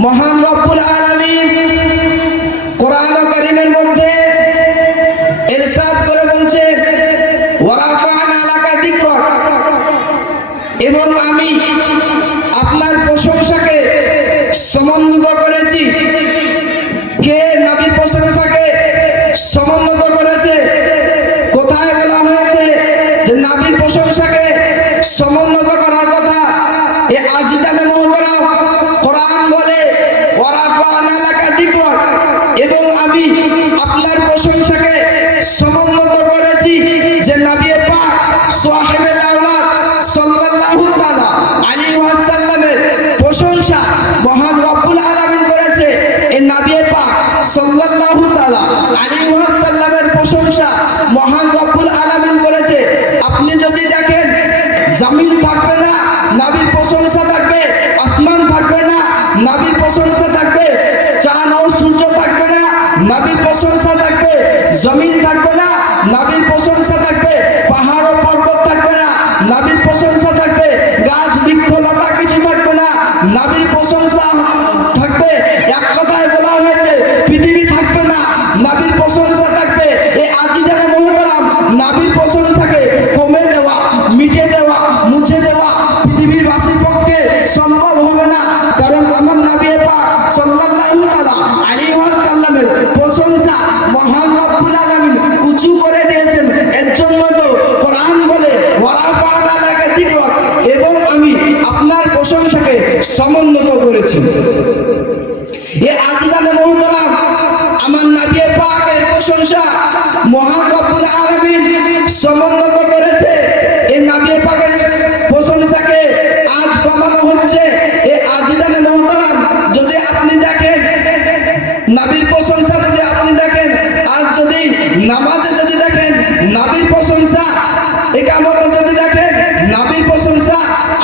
মহান রব্বুল আলামিন কোরআন কারীমের মধ্যে ইরশাদ করে বলছে ওয়ারাফা'না লাকা যিকরাক, এবং আমি আপনার প্রশংসাকে সমুন্নত করেছি। কে নবীর প্রশংসাকে সমুন্নত করেছে? কোথায় বলা হয়েছে যে নবীর প্রশংসাকে সমুন্নত করার কথা? এ আজিজানে মুহতারাম, কোরআন বলে ওয়ারাফা'না লাকা যিকরাক, এবং আমি আপনার প্রশংসাকে সমুন্নত করেছি যে নবী পাক সাহেবুল আওলাদ সাল্লাল্লাহু তাআলা আলাইহি ওয়াসাল্লামের প্রশংসা মহান রব্বুল আলামিন করেছে। এই নবী পাক সাল্লাল্লাহু তাআলা আলাইহি ওয়াসাল্লামের প্রশংসা মহান রব্বুল আলামিন করেছে। আপনি যদি দেখেন জমিন থাকবে না, নবীর প্রশংসা থাকবে। আসমান থাকবে না, নবীর প্রশংসা থাকবে। চাঁদ ও সূর্য থাকবে না, নবীর প্রশংসা থাকবে। জমিন থাকবে না, নবীর প্রশংসা থাকবে। পাহাড় ও পর্বত থাকবে না, নবীর প্রশংসা থাকবে। গাছ বৃক্ষ লতা কিছু থাকবে না, নবীর প্রশংসা থাকবে। এক কথায় বলা হয়েছে পৃথিবী থাকবে না, নবীর প্রশংসা থাকবে। এই আজিজানে মুহতারাম, নবীর প্রশংসাকে কমে দেওয়া, মিটে দেওয়া, মুছে দেওয়া পৃথিবীর বাসীর পক্ষে সম্ভব হবে না। কারণ আমার নবী পাক সাল্লাল্লাহু তাআলা আলাইহি ওয়াসাল্লামের প্রশংসা মহান রব্বুল আলামিন উঁচু করে দিয়েছেন। এর জন্য তো কোরআন বলে ওয়ারাফা'না লাকা যিকরাক, এবং আমি আপনার প্রশংসাকে সমুন্নত করেছি। এ আজিজানে মুহতারাম, আমার নবী পাকের প্রশংসা মহান রব্বুল আলামিন সমুন্নত করেছে। এই নবী পাকের প্রশংসাকে আজ কমানো হচ্ছে। এই আজিজানে মুহতারাম, যদি আপনি দেখেন নবীর প্রশংসা, যদি আপনি দেখেন আজ যদি নামাজে যদি দেখেন নবীর প্রশংসা, ইকামতে যদি দেখেন নবীর প্রশংসা,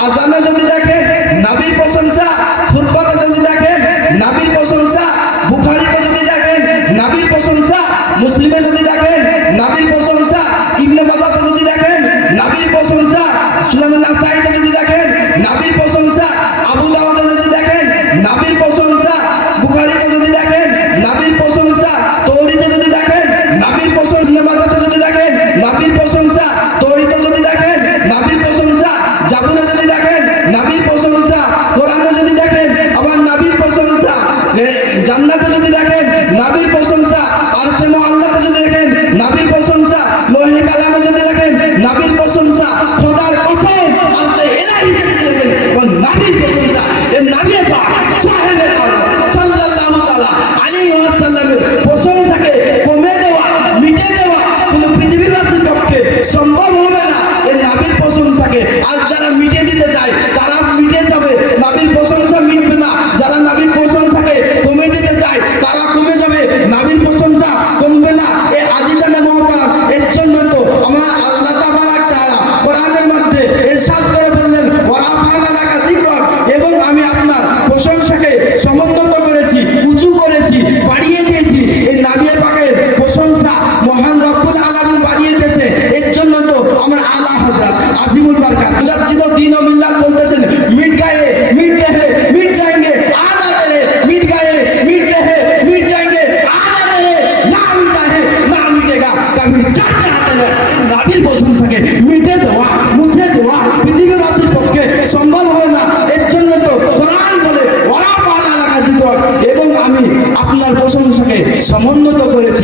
আযানে যদি দেখেন নবীর প্রশংসা, খুতবাতে যদি দেখেন নবীর প্রশংসা, বুখারীতে যদি দেখেন নবীর প্রশংসা, মুসলিমে যদি দেখেন নবীর প্রশংসা, ইবনে মাজাতে যদি দেখেন নবীর প্রশংসা, সুনান নাসাঈতে যদি দেখেন নবীর প্রশংসা, আবু দাউদে যদি দেখেন নবীর প্রশংসা, বুখারীতে যদি দেখেন নবীর প্রশংসা, তৌরাতে যদি দেখেন নবীর প্রশংসা, ইবনে মাজাতে যদি দেখেন নবীর প্রশংসা, তৌরাতে যদি দেখেন নবীর প্রশংসা, জাবুরে যদি দেখেন নবীর প্রশংসা, কোরআনে যদি দেখেন আমার নবীর প্রশংসা, জান্নাতে যদি দেখেন নবীর প্রশংসা, আরশে মুআল্লাতে যদি দেখেন নবীর প্রশংসা, লোহে কালামে যদি দেখেন নবীর প্রশংসা, খোদার কসম আরশে ইলাহিতে যদি দেখেন ও নবীর প্রশংসা। এই নবী পাক সাহেবুল আওলাদ সাল্লাল্লাহু তাআলা আলাইহি ওয়াসাল্লামের প্রশংসাকে কমে দেওয়া, মিটে দেওয়া কোনো পৃথিবীবাসীর পক্ষে সম্ভব হবে না। এই নবীর প্রশংসাকে আজ যারা মিটে দিতে চায় তারা মিটে যাবে, নবীর প্রশংসা মিটবে না। যারা নবীর প্রশংসাকে কমে দিতে চায় তারা কমে যাবে, নবীর প্রশংসা কমবে না। এই আজিজানে মুহতারাম, এর জন্য তো আমার আল্লাহ তাবারাক তাআলা কোরআনের মধ্যে ইরশাদ করে বললেন ওয়ারাফা'না লাকা যিকরাক, এবং আমি আপনার প্রশংসাকে সমুন্নত করেছি, উঁচু করেছি, বাড়িয়ে দিয়েছি। এই নবী পাকের প্রশংসা মহান রব্বুল আলামিন বাড়িয়ে দিয়েছে। এর জন্য তো আমার আলা হযরত আজিমুল বারকাত মুজাদ্দিদ দ্বীন ও মিল্লাত বলতেছেন মিট গায়ে মিট দেহে মিট जाएंगे आधा तेरे, मिट गए मिट देहे मिट जाएंगे आधा तेरे, ना मिटा है ना मिटेगा कभी चाहते हैं। নবীর প্রশংসাকে মিটে দেওয়া, মুছে দেওয়া পৃথিবীবাসীর পক্ষে সম্ভব হয় না। এর জন্য তো কোরআন বলে ওয়ারাফা'না লাকা যিকরাক, এবং আমি আপনার প্রশংসাকে সমুন্নত করেছি।